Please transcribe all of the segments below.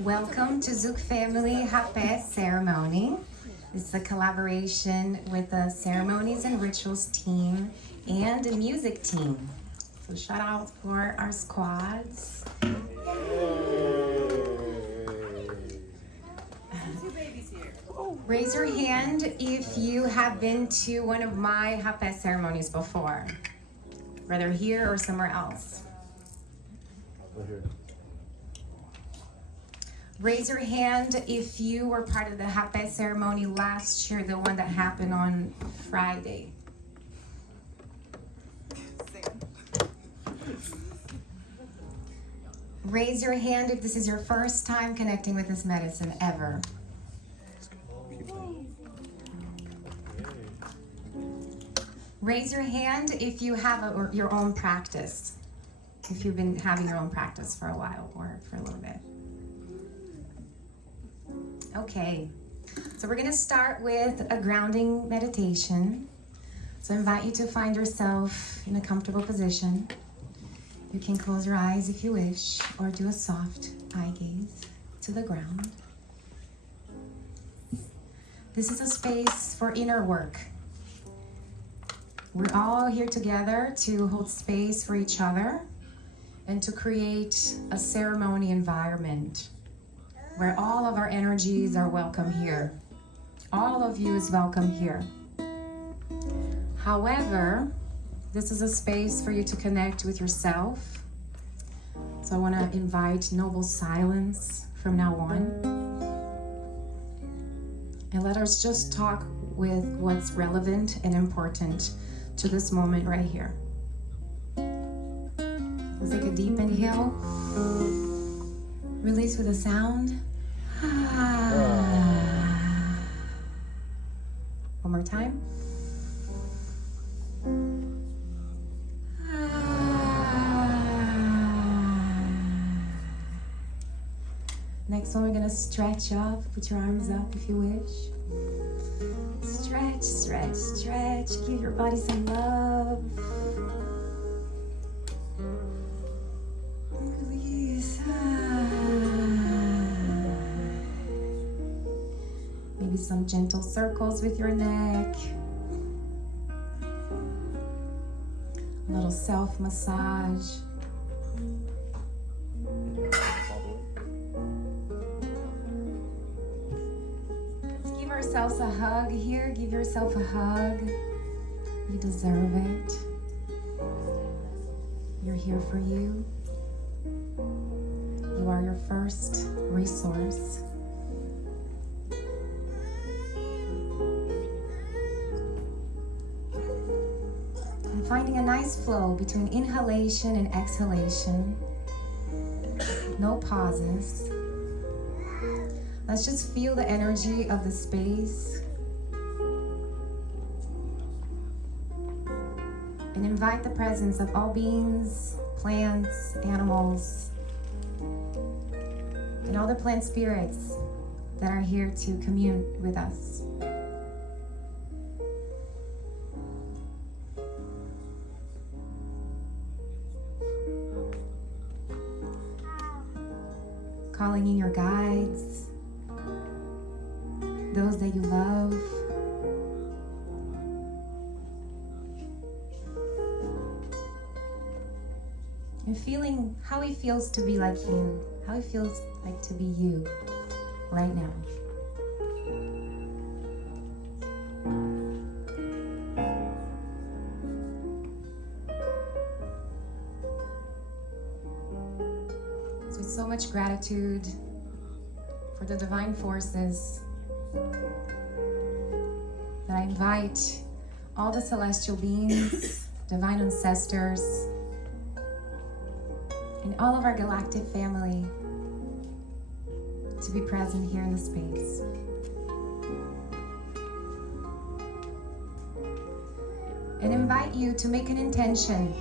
Welcome to Zouk Family Hapé ceremony. This is a collaboration with the ceremonies and rituals team and the music team. So shout out for our squads. Raise your hand if you have been to one of my Hapé ceremonies before, whether here or somewhere else. Raise your hand if you were part of the Hapé ceremony last year, the one that happened on Friday. Raise your hand if this is your first time connecting with this medicine ever. Raise your hand if you have your own practice, if you've been having your own practice for a while or for a little bit. Okay, so we're gonna start with a grounding meditation. So I invite you to find yourself in a comfortable position. You can close your eyes if you wish, or do a soft eye gaze to the ground. This is a space for inner work. We're all here together to hold space for each other and to create a ceremony environment where all of our energies are welcome here. All of you is welcome here. However, this is a space for you to connect with yourself. So I want to invite noble silence from now on. And let us just talk with what's relevant and important to this moment right here. Let's take a deep inhale. Release with a sound. One more time. Next one, we're gonna stretch up. Put your arms up if you wish. Stretch, stretch, stretch. Give your body some love. Release. Maybe some gentle circles with your neck. A little self-massage. Let's give ourselves a hug here. Give yourself a hug. You deserve it. You're here for you. You are your first resource. Finding a nice flow between inhalation and exhalation. No pauses. Let's just feel the energy of the space. And invite the presence of all beings, plants, animals, and all the plant spirits that are here to commune with us. Calling in your guides, those that you love. And feeling how it feels to be like you, how it feels like to be you right now. With so much gratitude for the divine forces, that I invite all the celestial beings, divine ancestors, and all of our galactic family to be present here in the space. And invite you to make an intention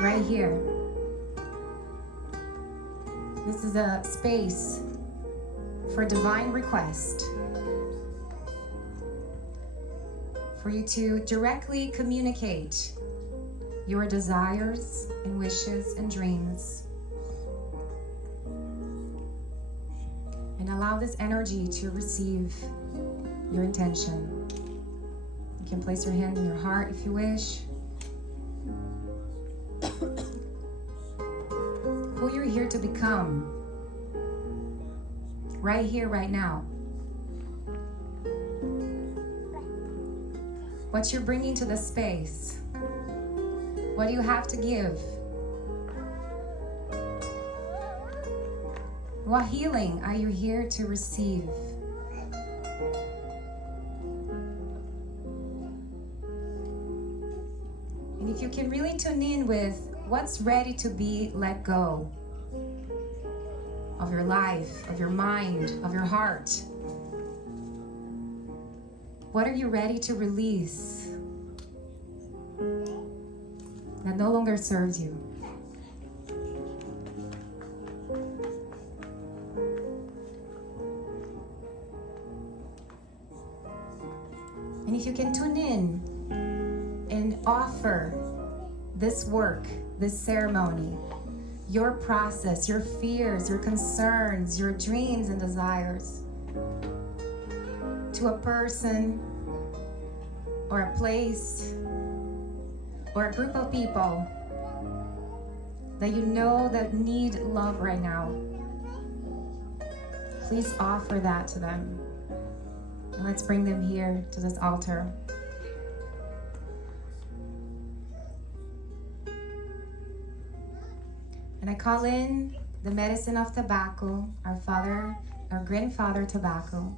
right here. This is a space for divine request, for you to directly communicate your desires and wishes and dreams And allow this energy to receive your intention. You can place your hand in your heart if you wish. Who you're here to become. Right here, right now. What you're bringing to the space. What do you have to give? What healing are you here to receive? And if you can really tune in with what's ready to be let go of your life, of your mind, of your heart. What are you ready to release that no longer serves you? And if you can tune in and offer this work, this ceremony, your process, your fears, your concerns, your dreams and desires to a person or a place or a group of people that you know that need love right now, please offer that to them. And let's bring them here to this altar. And I call in the medicine of tobacco, our grandfather tobacco,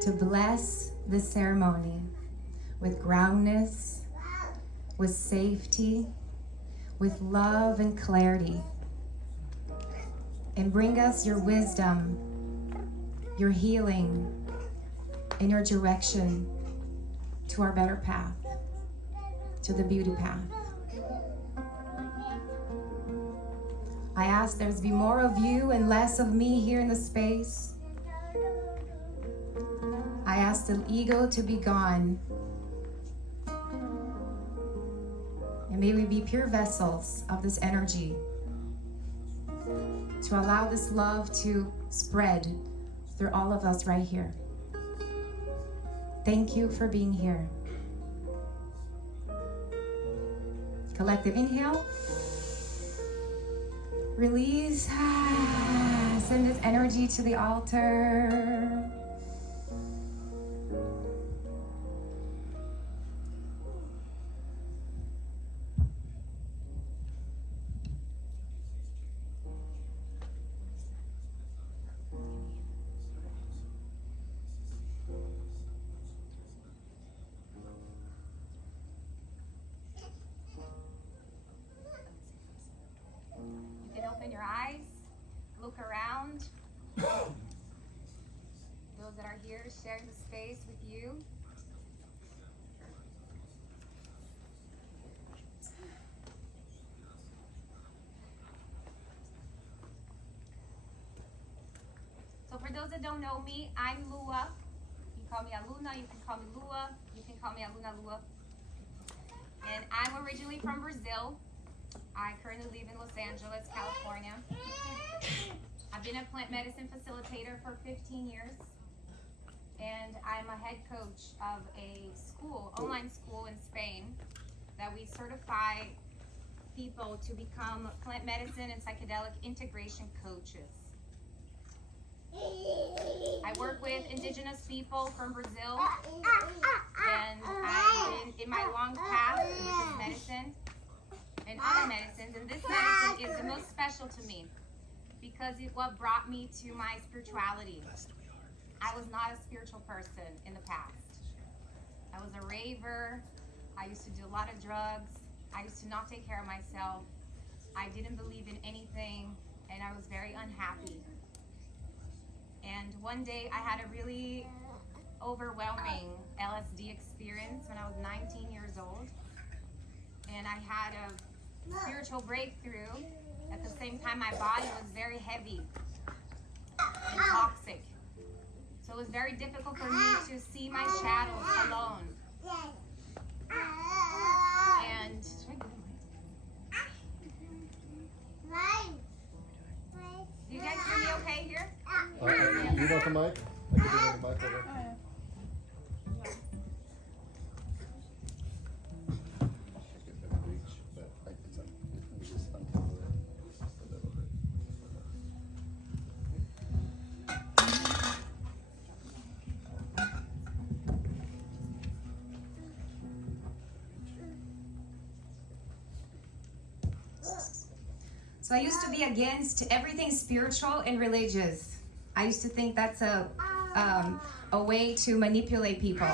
to bless this ceremony with groundness, with safety, with love and clarity. And bring us your wisdom, your healing, and your direction to our better path, to the beauty path. I ask there's be more of you and less of me here in the space. I ask the ego to be gone. And may we be pure vessels of this energy to allow this love to spread through all of us right here. Thank you for being here. Collective inhale. Release. Send this energy to the altar. Open your eyes, look around. Those that are here sharing the space with you. So for those that don't know me, I'm Lua. You can call me Aluna, you can call me Lua, you can call me Aluna Lua. And I'm originally from Brazil. I currently live in Los Angeles, California. I've been a plant medicine facilitator for 15 years. And I'm a head coach of a school, online school in Spain, that we certify people to become plant medicine and psychedelic integration coaches. I work with indigenous people from Brazil, and I've been in my long path with this medicine and other medicines, and this medicine is the most special to me because it's what brought me to my spirituality. I was not a spiritual person in the past. I was a raver. I used to do a lot of drugs. I used to not take care of myself. I didn't believe in anything, and I was very unhappy. And one day I had a really overwhelming LSD experience when I was 19 years old. And I had a spiritual breakthrough. At the same time, my body was very heavy and toxic. So it was very difficult for me to see my shadows alone. And do you guys hear me okay here? Okay. Do you want the mic? I can do the mic over. So I used to be against everything spiritual and religious. I used to think that's a way to manipulate people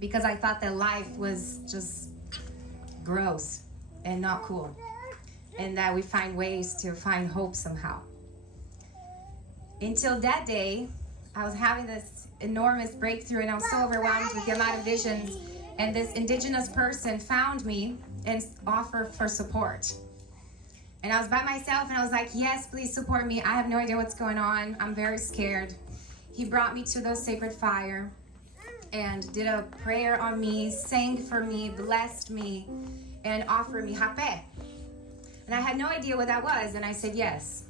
because I thought that life was just gross and not cool, and that we find ways to find hope somehow. Until that day, I was having this enormous breakthrough, and I was so overwhelmed with the amount of visions, and this indigenous person found me and offered for support. And I was by myself, and I was like, yes, please support me. I have no idea what's going on. I'm very scared. He brought me to the sacred fire and did a prayer on me, sang for me, blessed me, and offered me Hapé. And I had no idea what that was, and I said yes.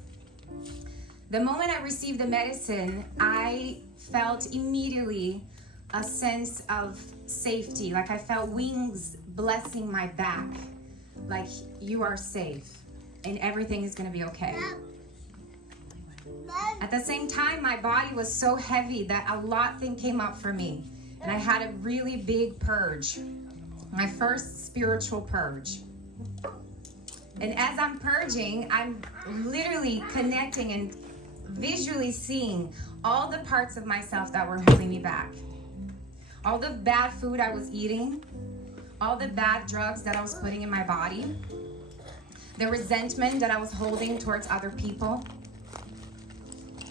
The moment I received the medicine, I felt immediately a sense of safety. Like I felt wings blessing my back. Like, you are safe. And everything is going to be okay. At the same time, my body was so heavy that a lot of things came up for me. And I had a really big purge. My first spiritual purge. And as I'm purging, I'm literally connecting and visually seeing all the parts of myself that were holding me back. All the bad food I was eating. All the bad drugs that I was putting in my body. The resentment that I was holding towards other people,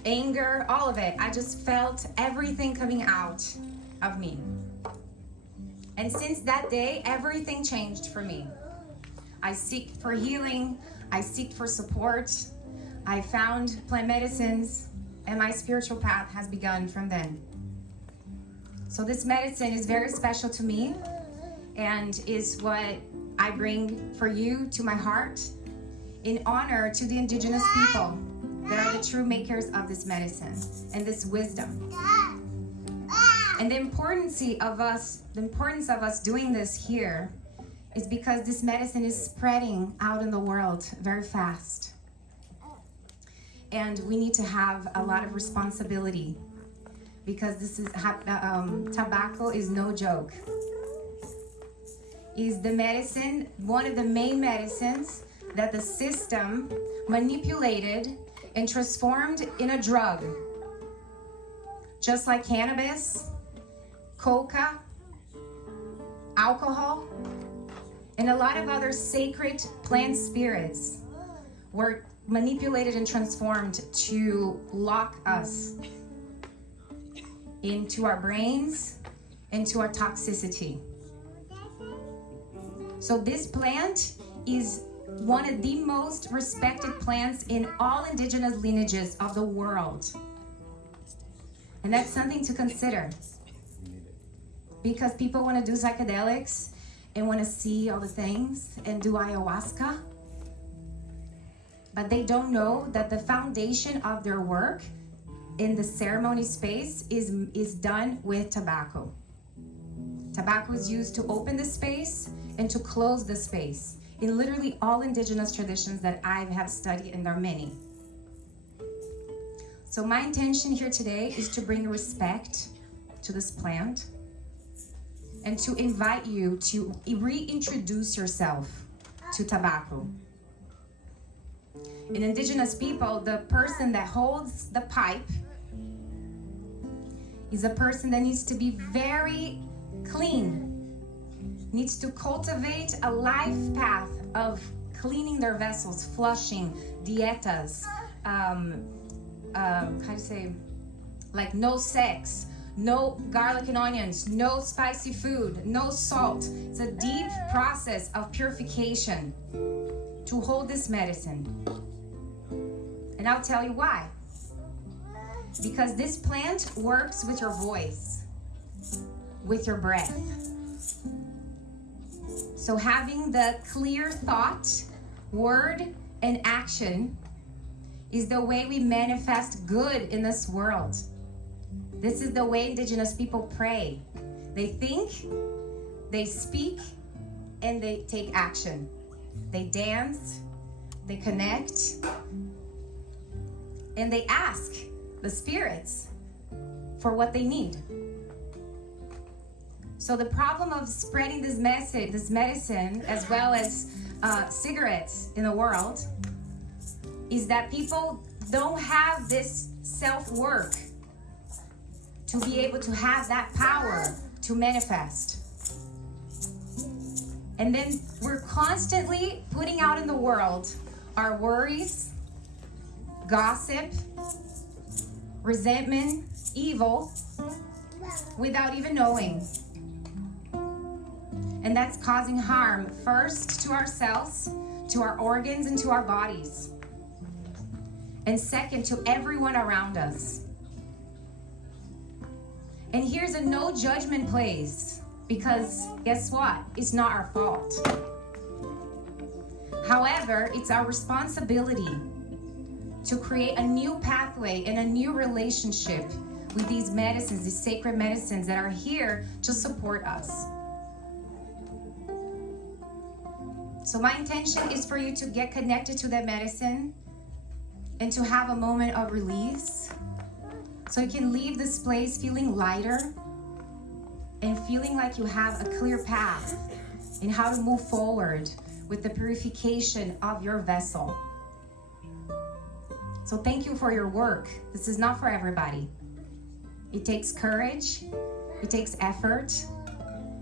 anger, all of it. I just felt everything coming out of me. And since that day, everything changed for me. I seek for healing. I seek for support. I found plant medicines, and my spiritual path has begun from then. So this medicine is very special to me and is what I bring for you to my heart in honor to the indigenous people that are the true makers of this medicine and this wisdom. And the importance of us doing this here is because this medicine is spreading out in the world very fast. And we need to have a lot of responsibility because this is tobacco is no joke. Is the medicine, one of the main medicines that the system manipulated and transformed in a drug. Just like cannabis, coca, alcohol, and a lot of other sacred plant spirits were manipulated and transformed to lock us into our brains, into our toxicity. So this plant is one of the most respected plants in all indigenous lineages of the world. And that's something to consider. Because people want to do psychedelics and want to see all the things and do ayahuasca. But they don't know that the foundation of their work in the ceremony space is done with tobacco. Tobacco is used to open the space and to close the space. In literally all indigenous traditions that I have studied, and there are many. So my intention here today is to bring respect to this plant and to invite you to reintroduce yourself to tobacco. In indigenous people, the person that holds the pipe is a person that needs to be very clean, needs to cultivate a life path of cleaning their vessels, flushing, dietas, like no sex, no garlic and onions, no spicy food, no salt. It's a deep process of purification to hold this medicine. And I'll tell you why. Because this plant works with your voice, with your breath. So having the clear thought, word, and action is the way we manifest good in this world. This is the way indigenous people pray. They think, they speak, and they take action. They dance, they connect, and they ask the spirits for what they need. So the problem of spreading this message, this medicine, as well as cigarettes in the world, is that people don't have this self-work to be able to have that power to manifest. And then we're constantly putting out in the world our worries, gossip, resentment, evil, without even knowing. And that's causing harm first to ourselves, to our organs, and to our bodies. And second, to everyone around us. And here's a no judgment place, because guess what? It's not our fault. However, it's our responsibility to create a new pathway and a new relationship with these medicines, these sacred medicines that are here to support us. So my intention is for you to get connected to that medicine and to have a moment of release, so you can leave this place feeling lighter and feeling like you have a clear path in how to move forward with the purification of your vessel. So thank you for your work. This is not for everybody. It takes courage, it takes effort,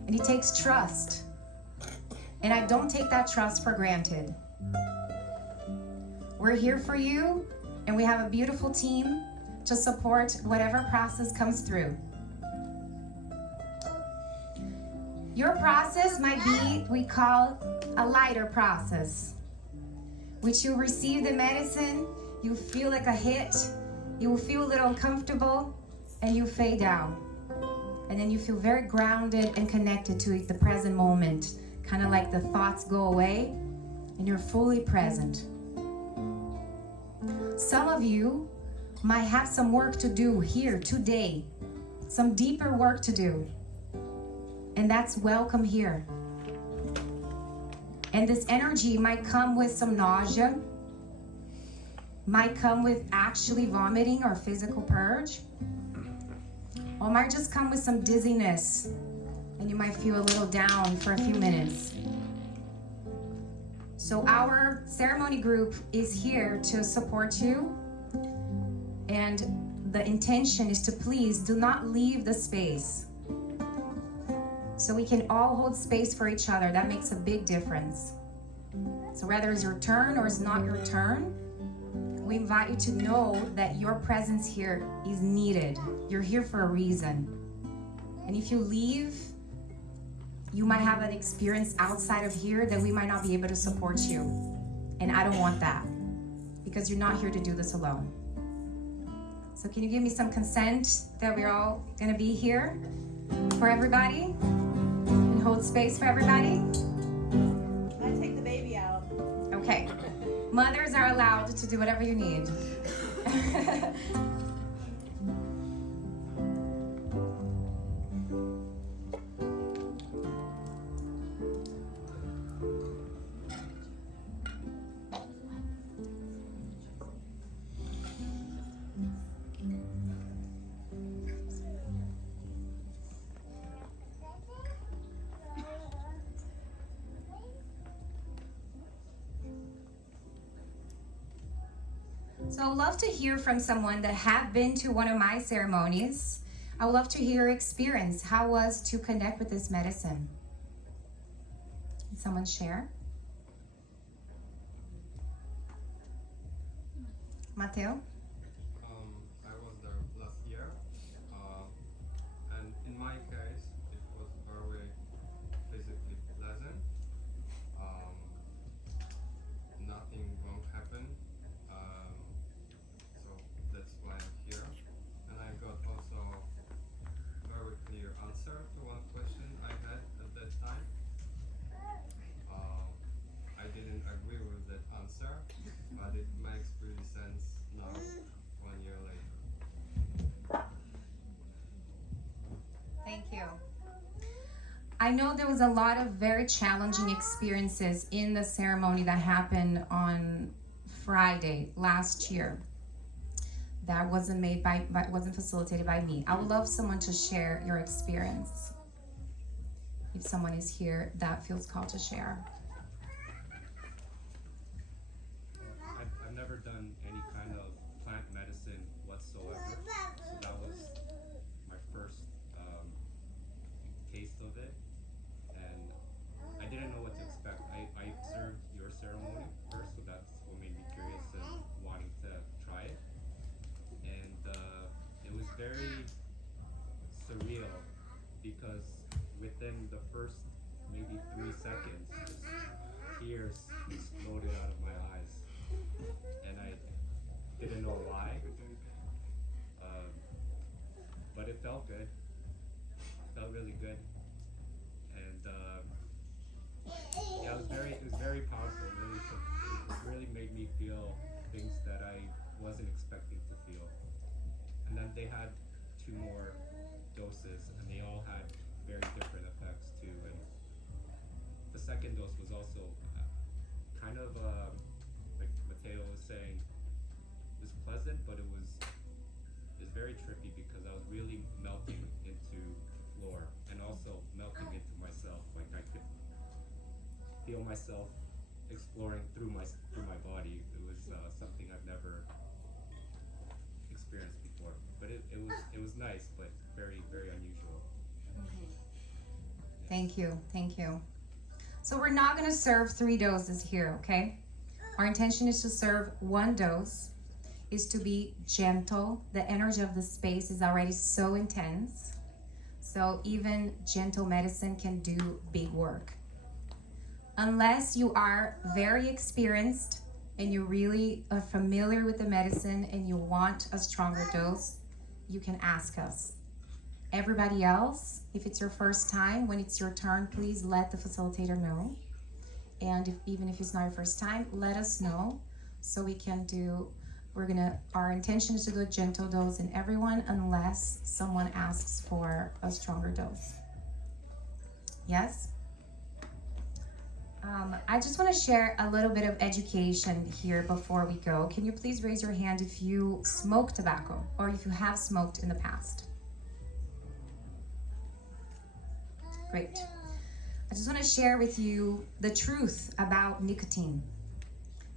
and it takes trust. And I don't take that trust for granted. We're here for you, and we have a beautiful team to support whatever process comes through. Your process might be, we call a lighter process, which you receive the medicine, you feel like a hit, you will feel a little uncomfortable, and you fade down. And then you feel very grounded and connected to the present moment, kind of like the thoughts go away, and you're fully present. Some of you might have some work to do here today, some deeper work to do, and that's welcome here. And this energy might come with some nausea, might come with actually vomiting or physical purge, or might just come with some dizziness, and you might feel a little down for a few minutes. So our ceremony group is here to support you, and the intention is to please do not leave the space. So we can all hold space for each other. That makes a big difference. So whether it's your turn or it's not your turn, we invite you to know that your presence here is needed. You're here for a reason. And if you leave, you might have an experience outside of here that we might not be able to support you. And I don't want that, because you're not here to do this alone. So can you give me some consent that we're all gonna be here for everybody and hold space for everybody? I take the baby out. Okay. Mothers are allowed to do whatever you need. So I would love to hear from someone that have been to one of my ceremonies. I would love to hear your experience. How was to connect with this medicine? Can someone share? Mateo? I was there last year, and in my case, it was very physically pleasant. Nothing wrong happened, so that's why I'm here. And I got also very clear answer to one question I had at that time. I didn't agree with that answer, but it makes pretty sense you. I know there was a lot of very challenging experiences in the ceremony that happened on Friday last year. That wasn't wasn't facilitated by me. I would love someone to share your experience. If someone is here that feels called to share. I've never done any kind of plant medicine whatsoever, so that was my first taste of it, and I didn't know what to expect. I observed your ceremony first, so that's what made me curious and wanting to try it, and it was very surreal because within the first maybe 3 seconds, just tears exploded out of my eyes, and I didn't know why, but it felt good. It felt really good, and yeah, it was very powerful. Really, it really made me feel things that I wasn't expecting to feel. And then they had 2 more doses, and they all had very different effects too. And the second dose was also kind of like Mateo was saying, it was pleasant, but it was very trippy because I was really melting into floor and also melting into myself. Like I could feel myself exploring through my body. It was something I've never experienced before, but it was nice, but very, very unusual. Thank you. So we're not going to serve 3 doses here, okay? Our intention is to serve 1 dose, is to be gentle. The energy of the space is already so intense. So even gentle medicine can do big work. Unless you are very experienced and you really are familiar with the medicine and you want a stronger dose, you can ask us. Everybody else, if it's your first time, when it's your turn, please let the facilitator know. And even if it's not your first time, let us know so we can do, our intention is to do a gentle dose in everyone unless someone asks for a stronger dose. Yes? I just want to share a little bit of education here before we go. Can you please raise your hand if you smoke tobacco or if you have smoked in the past? Great. I just want to share with you the truth about nicotine,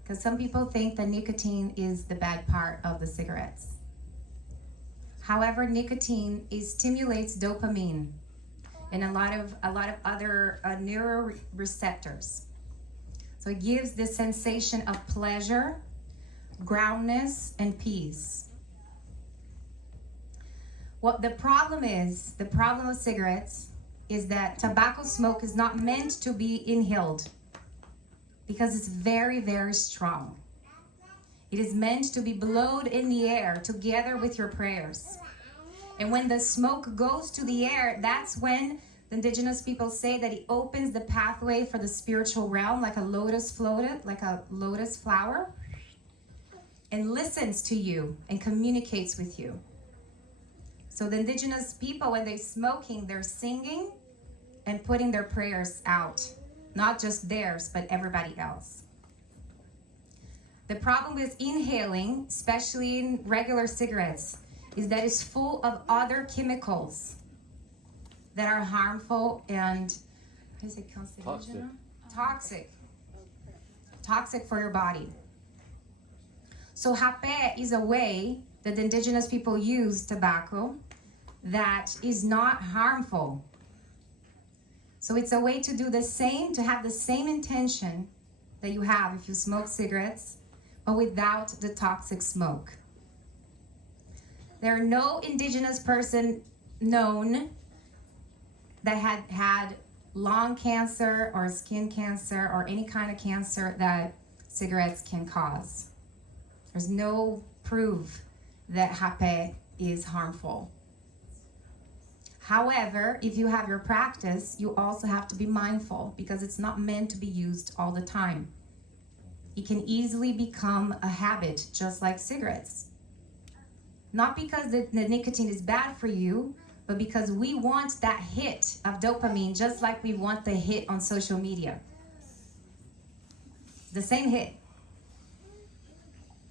because some people think that nicotine is the bad part of the cigarettes. However, nicotine stimulates dopamine and a lot of other neuroreceptors. So it gives this sensation of pleasure, groundness, and peace. What the problem of cigarettes is that tobacco smoke is not meant to be inhaled because it's very, very strong. It is meant to be blowed in the air together with your prayers. And when the smoke goes to the air, that's when the indigenous people say that it opens the pathway for the spiritual realm, like a lotus flower, and listens to you and communicates with you. So the indigenous people, when they're smoking, they're singing and putting their prayers out, not just theirs, but everybody else. The problem with inhaling, especially in regular cigarettes, is that it's full of other chemicals that are harmful and toxic for your body. So Hapé is a way that the indigenous people use tobacco that is not harmful. So it's a way to do the same, to have the same intention that you have if you smoke cigarettes, but without the toxic smoke. There are no indigenous person known that had lung cancer or skin cancer or any kind of cancer that cigarettes can cause. There's no proof that Hapé is harmful. However, if you have your practice, you also have to be mindful because it's not meant to be used all the time. It can easily become a habit, just like cigarettes. Not because the nicotine is bad for you, but because we want that hit of dopamine just like we want the hit on social media. The same hit.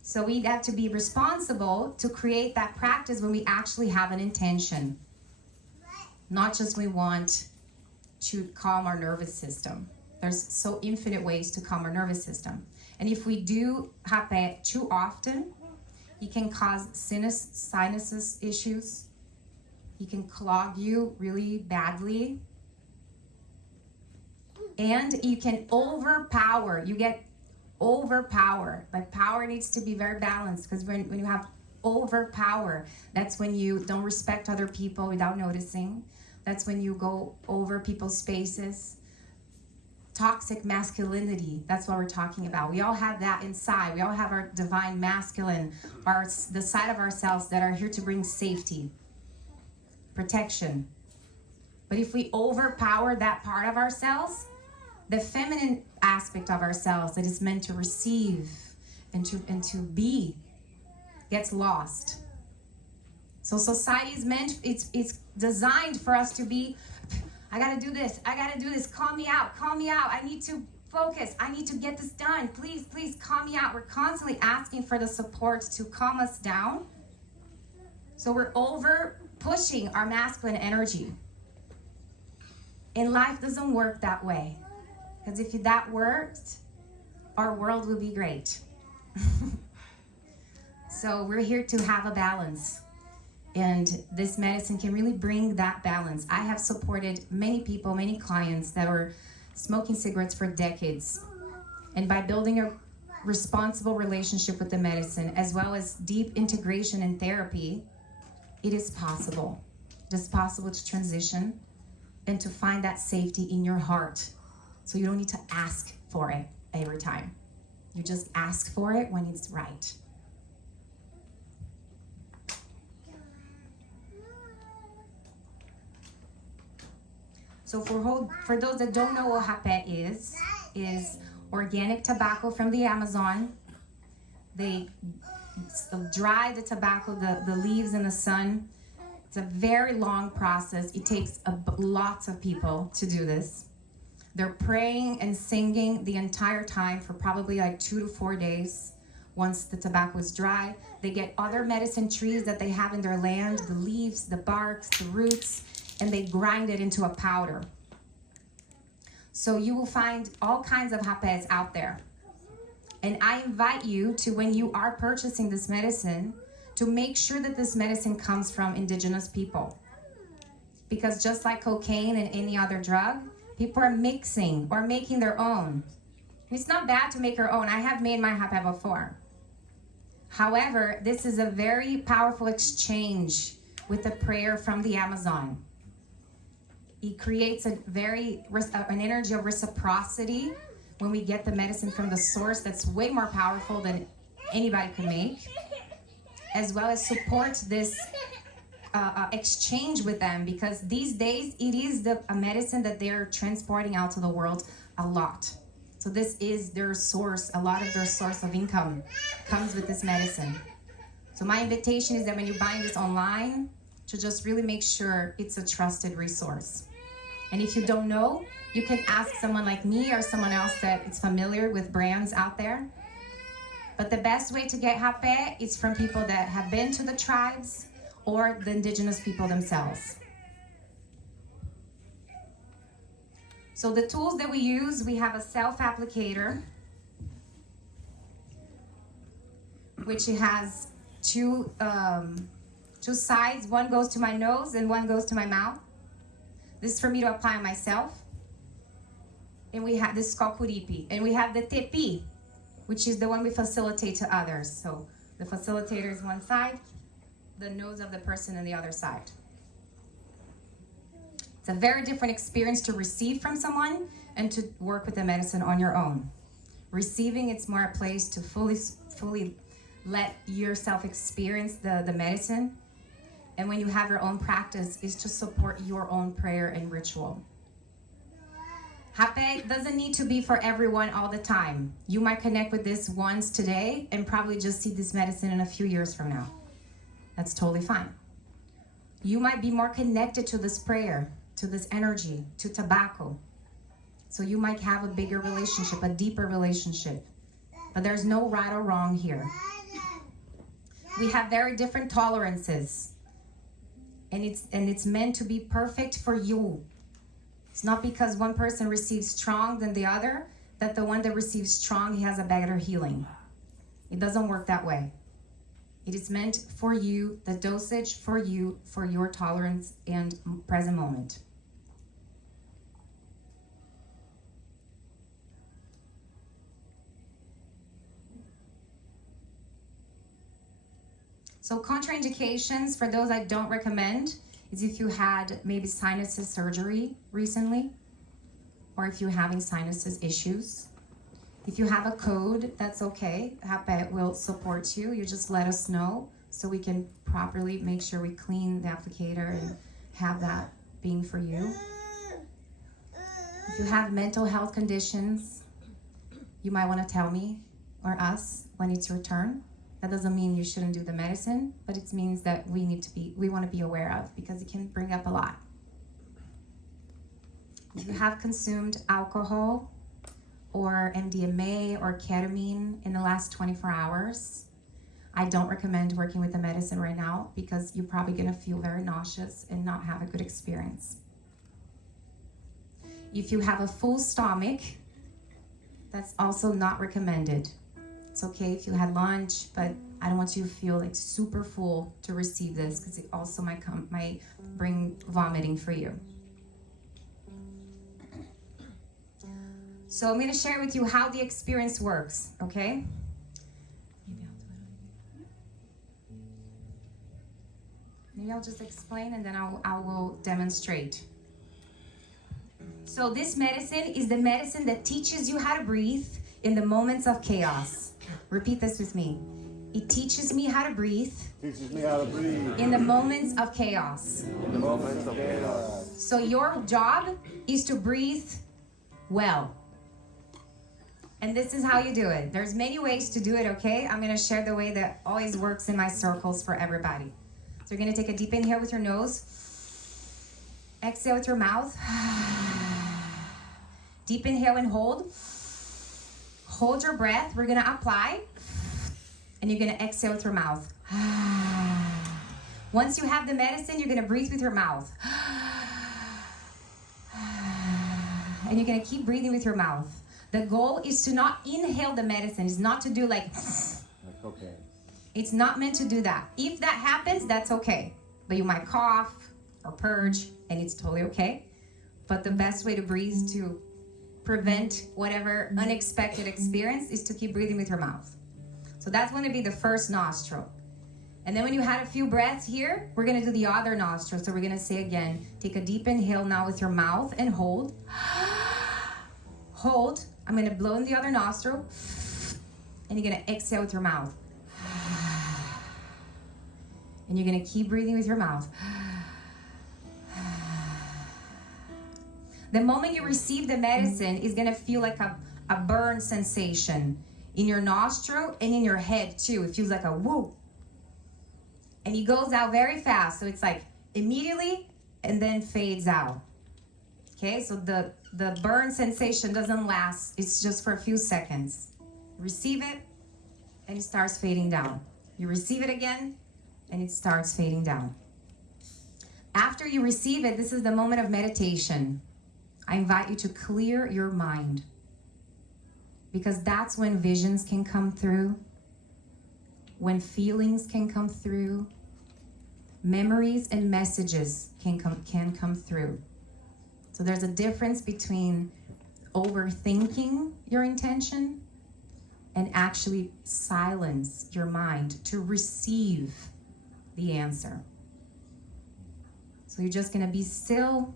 So we have to be responsible to create that practice when we actually have an intention. Not just we want to calm our nervous system. There's so infinite ways to calm our nervous system. And if we do Hapé too often, it can cause sinuses issues. It can clog you really badly. And you can overpower. You get overpower. Like power needs to be very balanced, because when you have overpower, that's when you don't respect other people without noticing. That's when you go over people's spaces. Toxic masculinity, that's what we're talking about. We all have that inside. We all have our divine masculine, the side of ourselves that are here to bring safety, protection. But if we overpower that part of ourselves, the feminine aspect of ourselves that is meant to receive and to be gets lost. So society is meant, it's designed for us to be, I gotta do this, calm me out, I need to focus, I need to get this done, please calm me out. We're constantly asking for the support to calm us down. So we're over pushing our masculine energy. And life doesn't work that way. Because if that worked, our world would be great. So we're here to have a balance. And this medicine can really bring that balance. I have supported many people, many clients that were smoking cigarettes for decades. And by building a responsible relationship with the medicine, as well as deep integration in therapy, it is possible. It is possible to transition and to find that safety in your heart. So you don't need to ask for it every time. You just ask for it when it's right. So for those that don't know what Hapé is organic tobacco from the Amazon. They dry the tobacco, the leaves in the sun. It's a very long process. It takes lots of people to do this. They're praying and singing the entire time for probably like 2 to 4 days. Once the tobacco is dry, they get other medicine trees that they have in their land, the leaves, the barks, the roots, and they grind it into a powder. So you will find all kinds of hapés out there. And I invite you to, when you are purchasing this medicine, to make sure that this medicine comes from indigenous people. Because just like cocaine and any other drug, people are mixing or making their own. It's not bad to make your own. I have made my Hapé before. However, this is a very powerful exchange with the prayer from the Amazon. It creates an energy of reciprocity when we get the medicine from the source that's way more powerful than anybody could make, as well as support this exchange with them, because these days it is a medicine that they're transporting out to the world a lot. So this is their source. A lot of their source of income comes with this medicine. So my invitation is that when you're buying this online, to just really make sure it's a trusted resource. And if you don't know, you can ask someone like me or someone else that is familiar with brands out there. But the best way to get Hapé is from people that have been to the tribes or the indigenous people themselves. So the tools that we use, we have a self-applicator, which has two sides. One goes to my nose and one goes to my mouth. This is for me to apply on myself. And we have, this is called kuripi. And we have the tepi, which is the one we facilitate to others. So the facilitator is one side, the nose of the person on the other side. It's a very different experience to receive from someone and to work with the medicine on your own. Receiving, it's more a place to fully let yourself experience the medicine. And when you have your own practice, is to support your own prayer and ritual. Hapé doesn't need to be for everyone all the time. You might connect with this once today and probably just see this medicine in a few years from now. That's totally fine. You might be more connected to this prayer, to this energy, to tobacco. So you might have a bigger relationship, a deeper relationship. But there's no right or wrong here. We have very different tolerances. And it's meant to be perfect for you. It's not because one person receives strong than the other, that the one that receives strong, he has a better healing. It doesn't work that way. It is meant for you, the dosage for you, for your tolerance and present moment. So contraindications, for those I don't recommend, is if you had maybe sinuses surgery recently, or if you're having sinuses issues. If you have a code, that's okay. Hapé will support you. You just let us know so we can properly make sure we clean the applicator and have that being for you. If you have mental health conditions, you might want to tell me or us when it's your turn. That doesn't mean you shouldn't do the medicine, but it means that we want to be aware of, because it can bring up a lot. If you have consumed alcohol or MDMA or ketamine in the last 24 hours, I don't recommend working with the medicine right now, because you're probably going to feel very nauseous and not have a good experience. If you have a full stomach, that's also not recommended. It's okay if you had lunch, but I don't want you to feel like super full to receive this, because it also might bring vomiting for you. So I'm going to share with you how the experience works, okay? Maybe I'll just explain and then I will demonstrate. So this medicine is the medicine that teaches you how to breathe in the moments of chaos. Repeat this with me. It teaches me how to breathe. Teaches me how to breathe. In the moments of chaos. In the moments of chaos. So your job is to breathe well. And this is how you do it. There's many ways to do it, okay? I'm going to share the way that always works in my circles for everybody. So you're going to take a deep inhale with your nose. Exhale with your mouth. Deep inhale and hold. Hold your breath. We're going to apply. And you're going to exhale with your mouth. Once you have the medicine, you're going to breathe with your mouth. And you're going to keep breathing with your mouth. The goal is to not inhale the medicine. It's not to do like okay. It's not meant to do that. If that happens, that's okay. But you might cough or purge, and it's totally okay. But the best way to breathe to prevent whatever unexpected experience is to keep breathing with your mouth. So that's going to be the first nostril. And then when you had a few breaths here, we're going to do the other nostril. So we're going to say again, take a deep inhale now with your mouth and hold. Hold. I'm going to blow in the other nostril. And you're going to exhale with your mouth. And you're going to keep breathing with your mouth. The moment you receive the medicine is going to feel like a burn sensation in your nostril and in your head too. It feels like a whoop. And it goes out very fast. So it's like immediately and then fades out. Okay, so the burn sensation doesn't last. It's just for a few seconds. Receive it and it starts fading down. You receive it again and it starts fading down. After you receive it, this is the moment of meditation. I invite you to clear your mind, because that's when visions can come through, when feelings can come through, memories and messages can come through. So there's a difference between overthinking your intention and actually silence your mind to receive the answer. So you're just going to be still,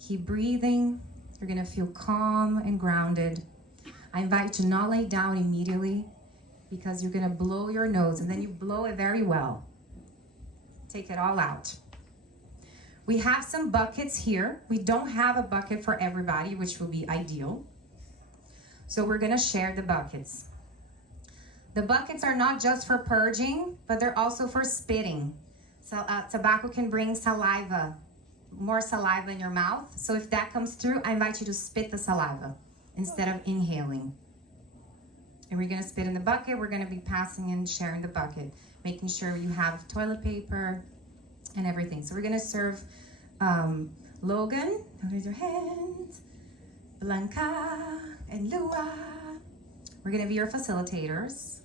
keep breathing. You're going to feel calm and grounded. I invite you to not lay down immediately, because you're going to blow your nose and then you blow it very well. Take it all out. We have some buckets here. We don't have a bucket for everybody, which will be ideal. So we're going to share the buckets. The buckets are not just for purging, but they're also for spitting. So, tobacco can bring saliva, more saliva in your mouth. So if that comes through, I invite you to spit the saliva instead of inhaling. And we're gonna spit in the bucket. We're gonna be passing and sharing the bucket, making sure you have toilet paper and everything. So we're gonna serve Logan, raise your hands, Blanca and Lua. We're gonna be your facilitators,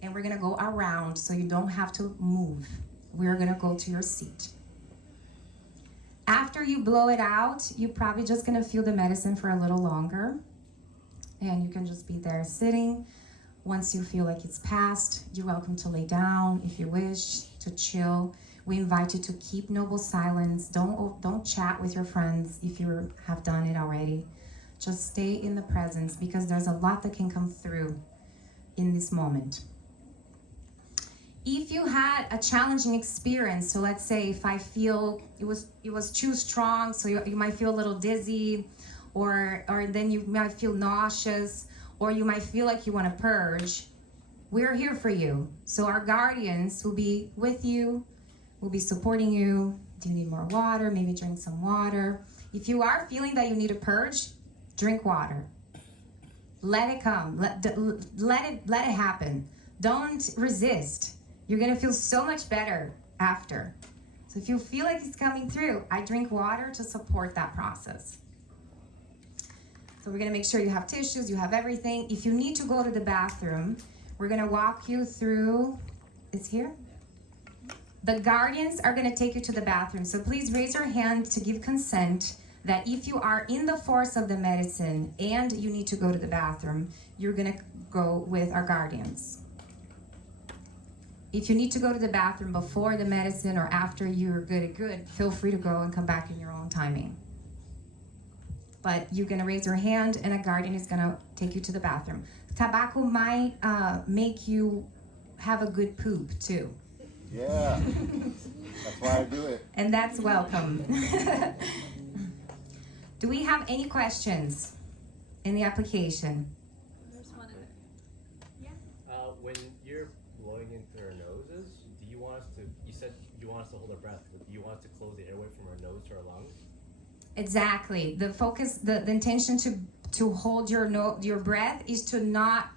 and we're gonna go around so you don't have to move. We're gonna go to your seat. After you blow it out, you're probably just gonna feel the medicine for a little longer, and you can just be there sitting. Once you feel like it's passed, you're welcome to lay down if you wish, to chill. We invite you to keep noble silence. Don't chat with your friends if you have done it already. Just stay in the presence, because there's a lot that can come through in this moment. If you had a challenging experience, so let's say if I feel it was too strong, so you might feel a little dizzy, or then you might feel nauseous, or you might feel like you want to purge, we're here for you. So our guardians will be with you, will be supporting you. Do you need more water? Maybe drink some water. If you are feeling that you need to purge, drink water. Let it come. Let it happen. Don't resist. You're gonna feel so much better after. So if you feel like it's coming through, I drink water to support that process. So we're gonna make sure you have tissues, you have everything. If you need to go to the bathroom, we're gonna walk you through, it's here? The guardians are gonna take you to the bathroom. So please raise your hand to give consent that if you are in the force of the medicine and you need to go to the bathroom, you're gonna go with our guardians. If you need to go to the bathroom before the medicine or after you're good, feel free to go and come back in your own timing. But you're gonna raise your hand and a guardian is gonna take you to the bathroom. Tobacco might make you have a good poop too. Yeah. That's why I do it. And that's welcome. Do we have any questions in the application? There's one in there. When you're blowing into our noses, do you want us to, you said you want us to hold our breath, but do you want us to close the airway from our nose to our lungs? Exactly. The focus, the intention to hold your breath is to not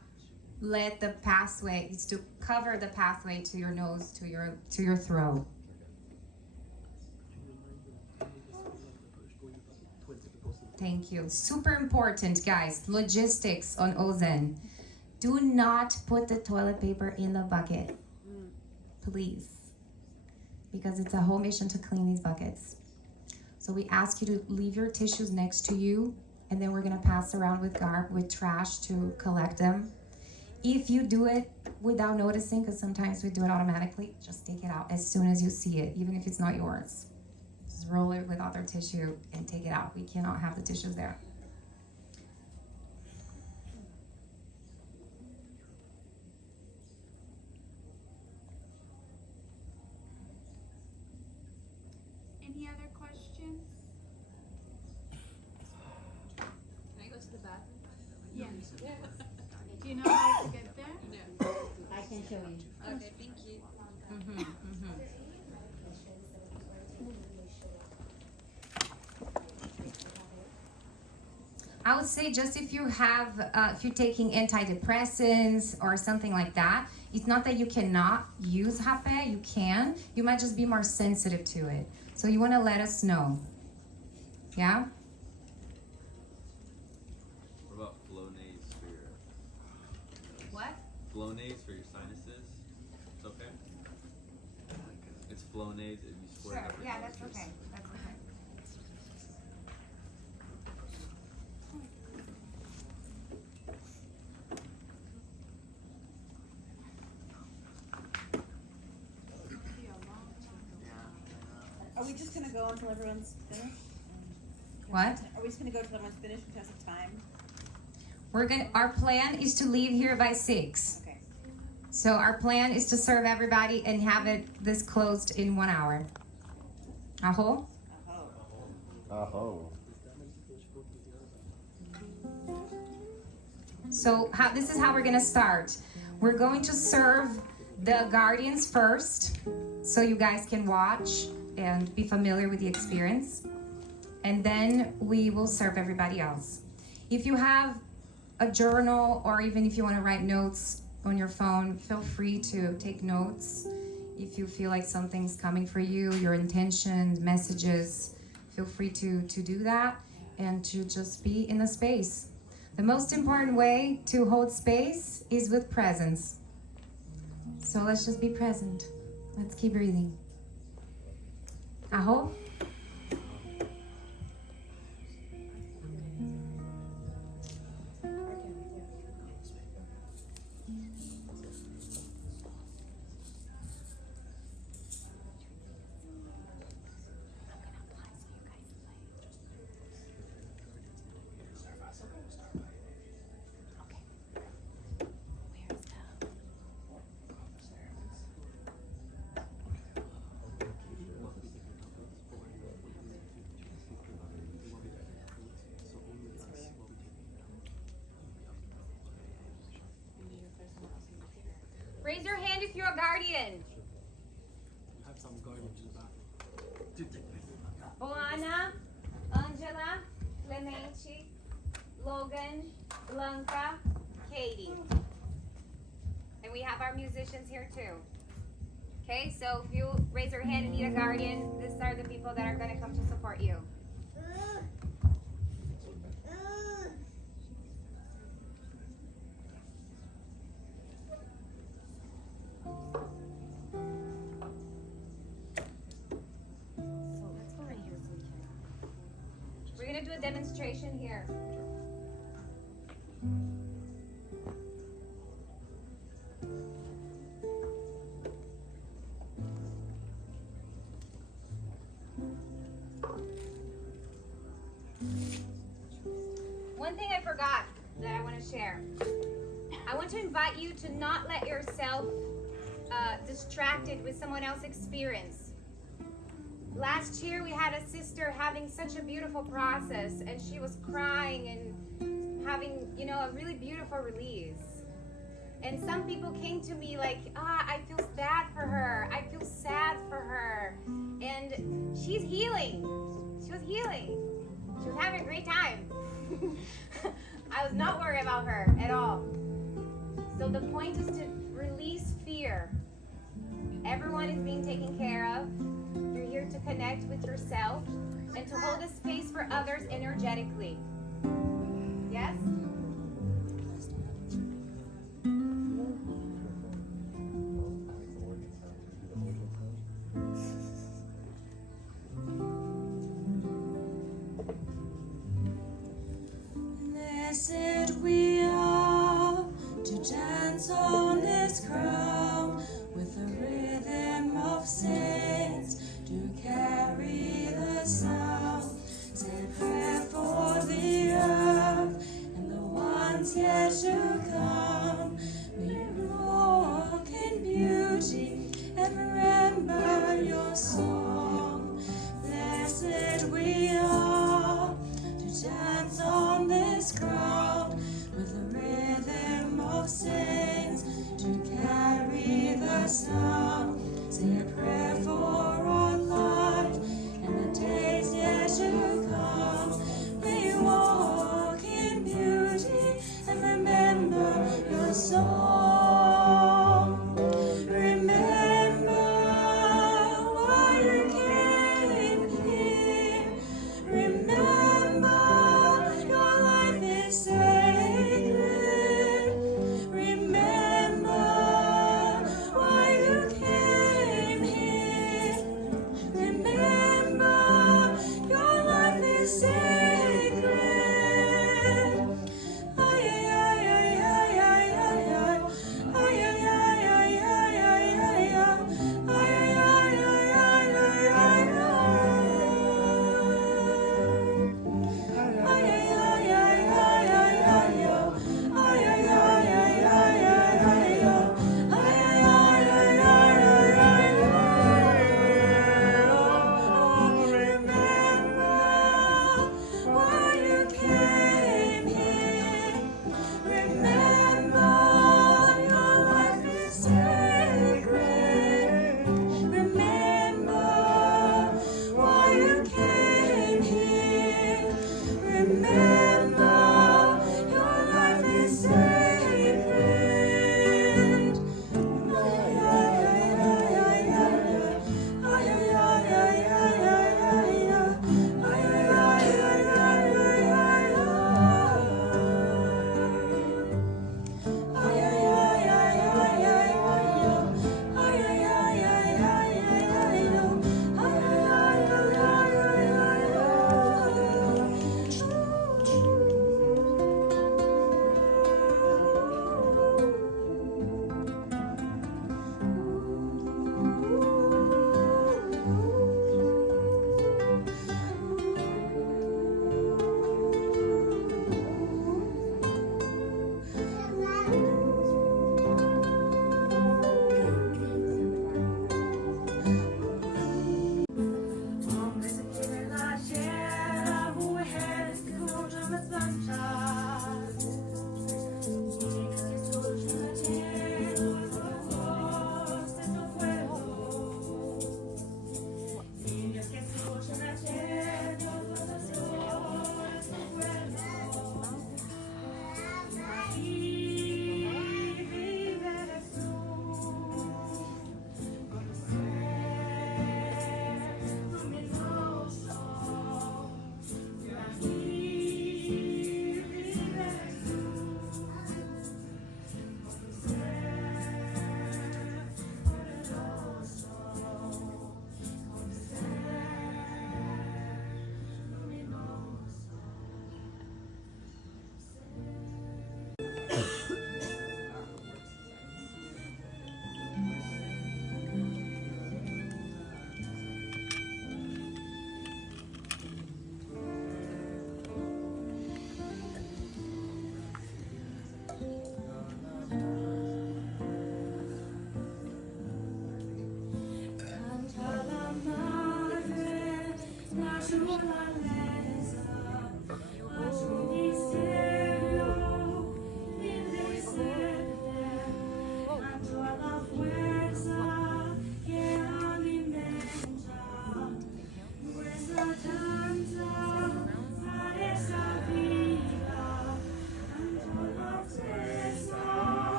let the pathway, is to cover the pathway to your nose, to your throat. Thank you. Super important, guys. Logistics on Ozen. Do not put the toilet paper in the bucket, please, because it's a whole mission to clean these buckets. So we ask you to leave your tissues next to you, and then we're gonna pass around with trash to collect them. If you do it without noticing, because sometimes we do it automatically, just take it out as soon as you see it, even if it's not yours. Just roll it with other tissue and take it out. We cannot have the tissues there. Any other questions? Can I go to the bathroom? Yes. Do you know how to get there? No. I can show you. Okay, thank you. I would say just if you have, if you're taking antidepressants or something like that, it's not that you cannot use Hapé, you can. You might just be more sensitive to it. So you want to let us know. Yeah? What about Flonase for your What? Flonase for your sinuses? It's okay? It's Flonase if you squirt it up your Yeah, nose. that's okay. That's okay. Are we just gonna go until everyone's finished? What? Are we just gonna go until everyone's finished in terms of time? Our plan is to leave here by 6. Okay. So our plan is to serve everybody and have this closed in 1 hour. Aho? Oh. So this is how we're gonna start. We're going to serve the guardians first. so you guys can watch and be familiar with the experience. And then we will serve everybody else. If you have a journal, or even if you want to write notes on your phone, feel free to take notes. If you feel like something's coming for you, your intentions, messages, feel free to do that and to just be in the space. The most important way to hold space is with presence. So let's just be present. Let's keep breathing. Aho. Raise your hand if you're a guardian. Have some garbage in the bathroom. Boana, Angela, Clemente, Logan, Blanca, Katie. And we have our musicians here too. Okay, so if you raise your hand and need a guardian, these are the people that are going to come to support you. We're going to do a demonstration here. One thing I forgot that I want to share. I want to invite you to not let yourself distracted with someone else's experience. Last year we had a sister having such a beautiful process, and she was crying and having, you know, a really beautiful release. And some people came to me like, I feel bad for her. I feel sad for her. And she's healing. She was healing. She was having a great time. I was not worried about her at all. So the point is to release fear. Everyone is being taken care of. You're here to connect with yourself and to hold a space for others energetically. Yes? Blessed we are to dance on this ground with the rhythm of saints to carry the sound. Say prayer for the earth and the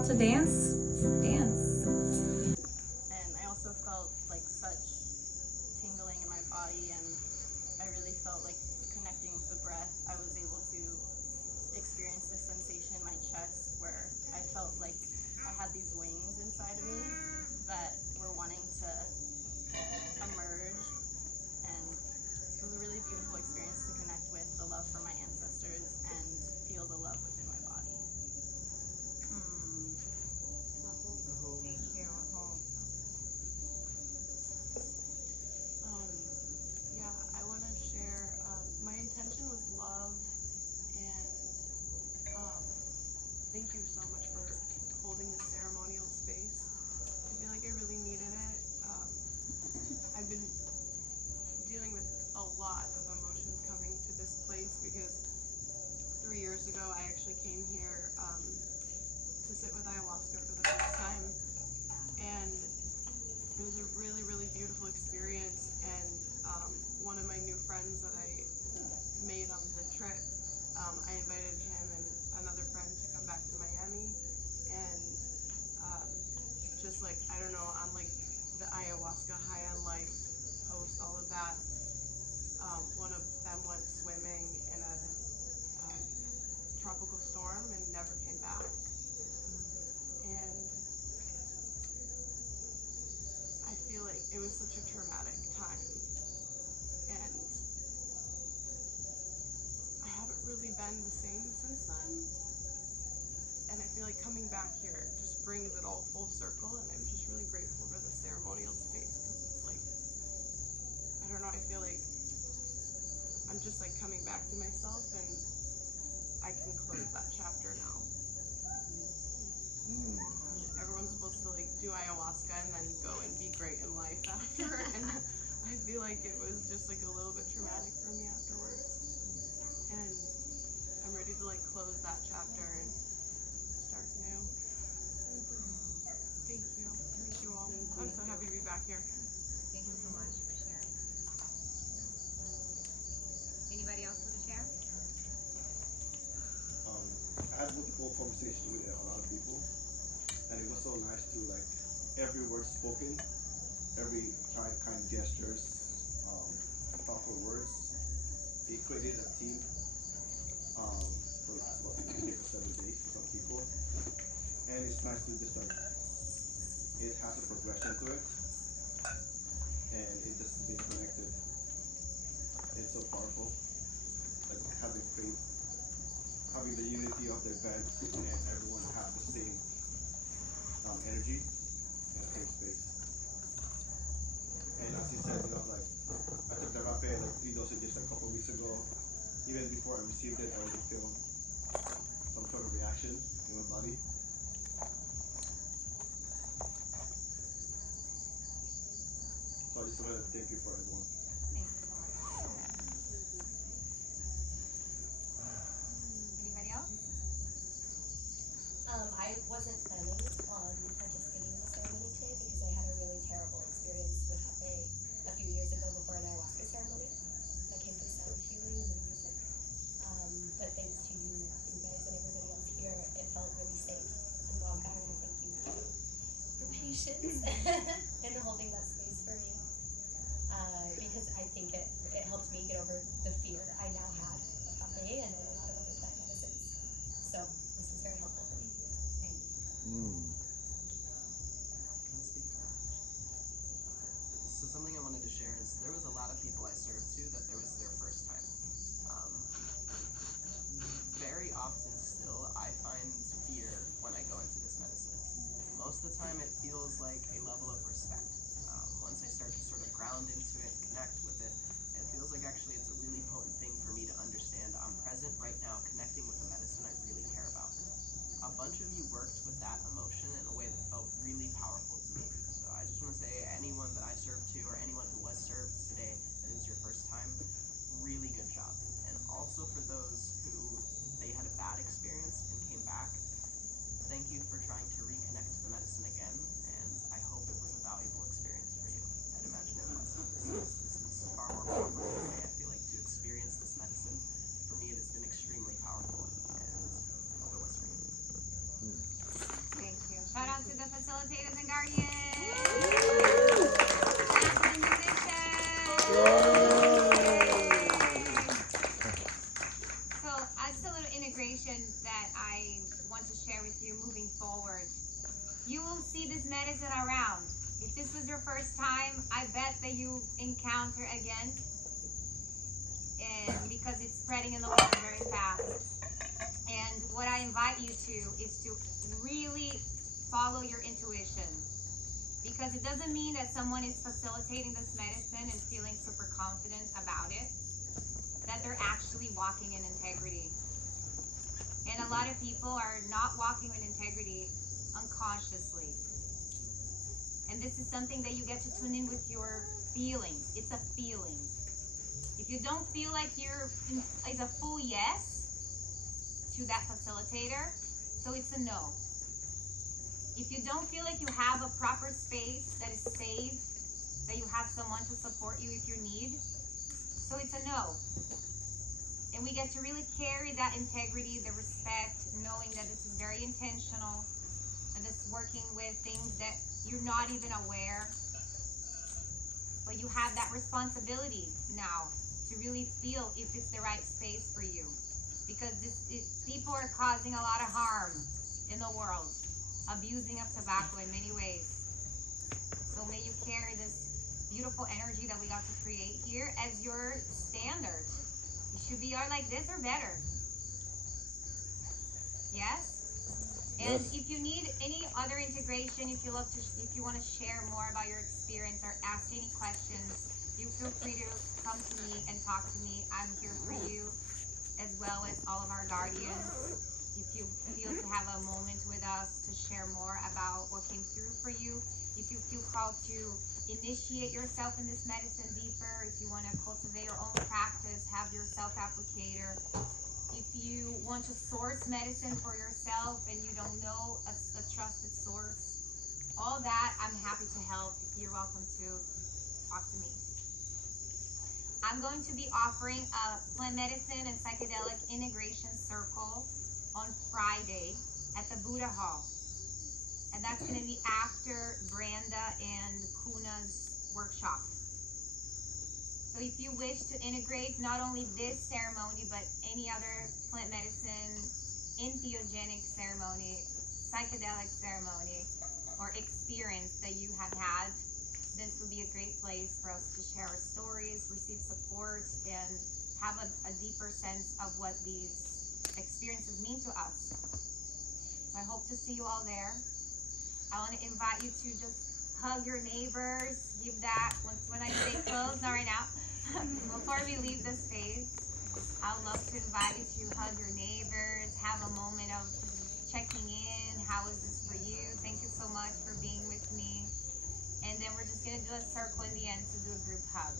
about to dance, dance. And I also felt like such tingling in my body, and I really felt like connecting with the breath. I was able to experience this sensation in my chest where I felt like I had these wings inside of me that were wanting to emerge, and it was a really beautiful experience to connect with the love for my ancestors and feel the love within my body. Thank you. Yeah, I want to share. My intention was love, and thank you so much for holding this ceremonial space. I feel like I really needed it. I've been dealing with a lot of emotions coming to this place because 3 years ago I actually came here to sit with ayahuasca for the first time, and it was a really, really beautiful experience. And one of my new friends that I made on the trip, I invited him and another friend to come back to Miami, and just like, I don't know, on like the ayahuasca high on life post, all of that, one of them went swimming in a tropical storm and never came back. And I feel like it was such a traumatic time, and I haven't really been the same since then. And I feel like coming back here just brings it all full circle, and I'm just really grateful for the ceremonial space, because it's like, I don't know, I feel like I'm just like coming back to myself, and I can close that chapter now. Everyone's supposed to like do ayahuasca and then go and be great in life after, and I feel like it was just like a little bit traumatic for me afterwards. And I'm ready to like close that chapter and start new. Thank you. Thank you all. I'm so happy to be back here. Thank you so much for sharing. Anybody else want to share? I had multiple conversations with a lot of people, and it was so nice to like every word spoken, every kind gestures, thoughtful words. It created a team for the last 7 days for some people, and it's nice to just like it has a progression to it, and it just being connected. It's so powerful, like having the unity of the event, and everyone has the same energy and same space. And as you said, you know, like I took the Hapé like 3 dosages a couple weeks ago. Even before I received it, I already feel some sort of reaction in my body. So I just wanted to thank you for everyone. Thank you so much. Anybody else? I wasn't planning on participating in the ceremony today because I had a really terrible experience with Hapé a few years ago before an ayahuasca ceremony. I came for sound healing and music. But thanks to you guys and everybody else here, it felt really safe and welcome, and thank you for your patience and holding that space for me. Because I think it helped me get over the fear I now had of Hapé and a lot of other plant medicines. So this was very helpful for me. Thank you. Can I speak? So something I wanted to share is there was a lot of people I served to that there was their first time. Very often still I find fear when I go into this medicine. Most of the time it feels like a level of respect that I want to share with you moving forward. You will see this medicine around. If this was your first time, I bet that you encounter again, and because it's spreading in the world very fast. And what I invite you to is to really follow your intuition, because it doesn't mean that someone is facilitating this medicine and feeling super confident about it, that they're actually walking in integrity. And a lot of people are not walking in integrity unconsciously. And this is something that you get to tune in with your feelings. It's a feeling. If you don't feel like it's a full yes to that facilitator, so it's a no. If you don't feel like you have a proper space that is safe, that you have someone to support you if you need, so it's a no. And we get to really carry that integrity, the respect, knowing that this is very intentional, and this working with things that you're not even aware, but you have that responsibility now to really feel if it's the right space for you, because people are causing a lot of harm in the world, abusing of tobacco in many ways. So may you carry this beautiful energy that we got to create here as your standard. You should be like this or better. Yes? And if you need any other integration, if you want to share more about your experience or ask any questions, you feel free to come to me and talk to me. I'm here for you, as well as all of our guardians. If you feel to have a moment with us to share more about what came through for you, if you feel called to initiate yourself in this medicine deeper, if you want to cultivate your own practice, have your self-applicator, if you want to source medicine for yourself and you don't know a trusted source, all that, I'm happy to help. You're welcome to talk to me. I'm going to be offering a plant medicine and psychedelic integration circle on Friday at the Buddha Hall. And that's going to be after Branda and Kuna's workshop. So if you wish to integrate not only this ceremony, but any other plant medicine, entheogenic ceremony, psychedelic ceremony, or experience that you have had, this would be a great place for us to share our stories, receive support, and have a deeper sense of what these experiences mean to us. So I hope to see you all there. I want to invite you to just hug your neighbors, give that, when I say close, not right now, before we leave the space, I would love to invite you to hug your neighbors, have a moment of checking in, how is this for you, thank you so much for being with me, and then we're just going to do a circle in the end to do a group hug,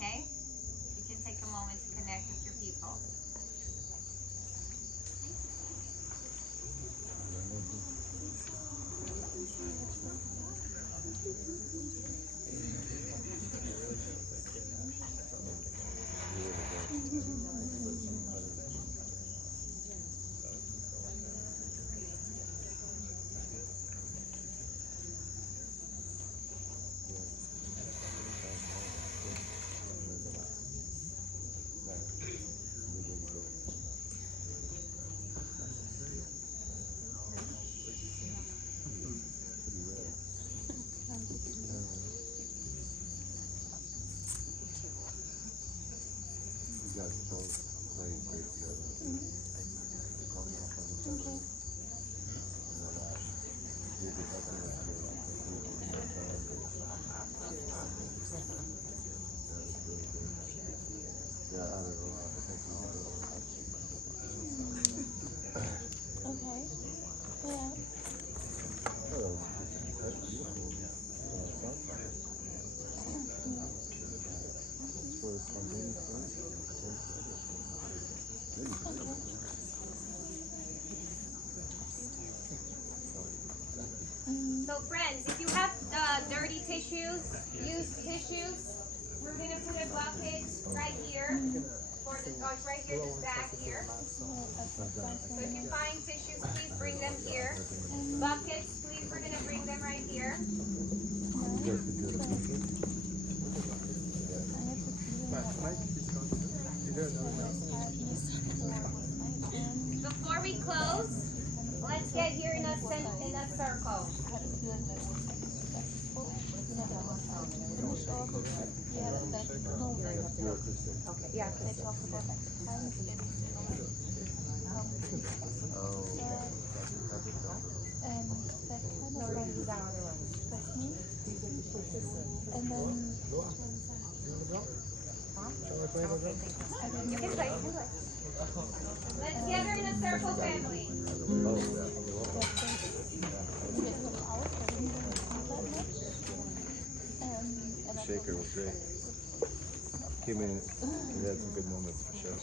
okay? You can take a moment to connect with your people. So friends, if you have dirty tissues, used tissues, we're going to put a bucket right here, right here, this bag here. So if you find tissues, please bring them here. Buckets, please, we're going to bring them right here. Before we let's get here in a circle. Okay, yeah, They talk about like the times and that kind of like stressed me. And then You can play. Let's gather in a circle, family. Shaker was great. We had some good moments for sure.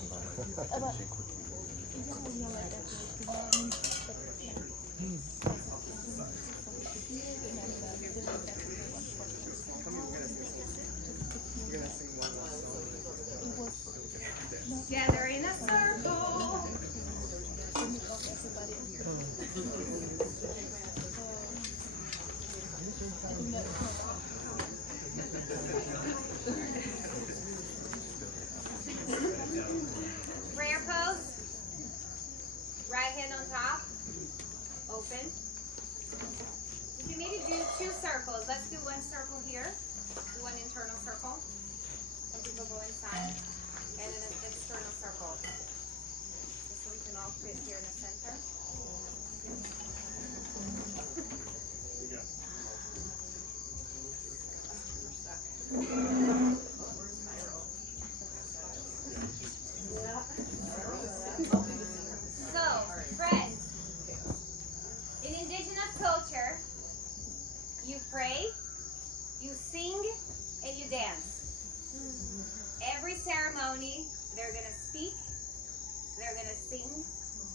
Gather in a circle. Prayer pose. Right hand on top. Open. You can maybe do 2 circles. Let's do 1 circle here. Do 1 internal circle. Some people go inside. And then an external circle. Just so we can all fit here in the center. So, friends, in indigenous culture, you pray, you sing, and you dance. Every ceremony, they're going to speak, they're going to sing,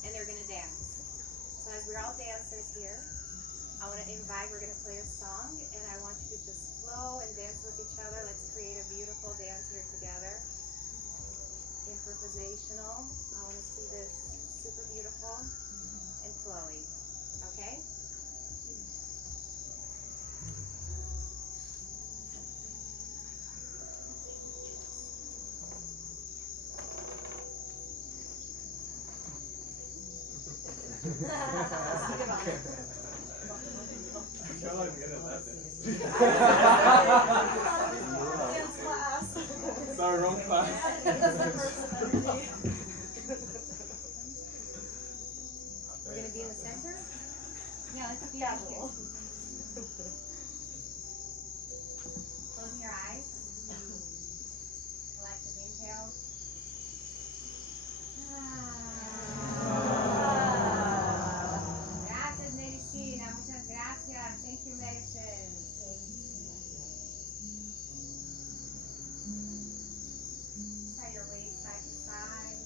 and they're going to dance. So as we're all dancers here, I want to invite, we're going to play a song, and I want you to just flow and dance with each other. Let's create a beautiful dance here together. Improvisational. I want to see this super beautiful and flowy. Okay? It's our wrong class. We're going to be in the center? yeah, it's Casual. Closing your eyes. Collective inhale. Gracias, medicina. Muchas gracias. Thank you, medicine. Side your weight side to side.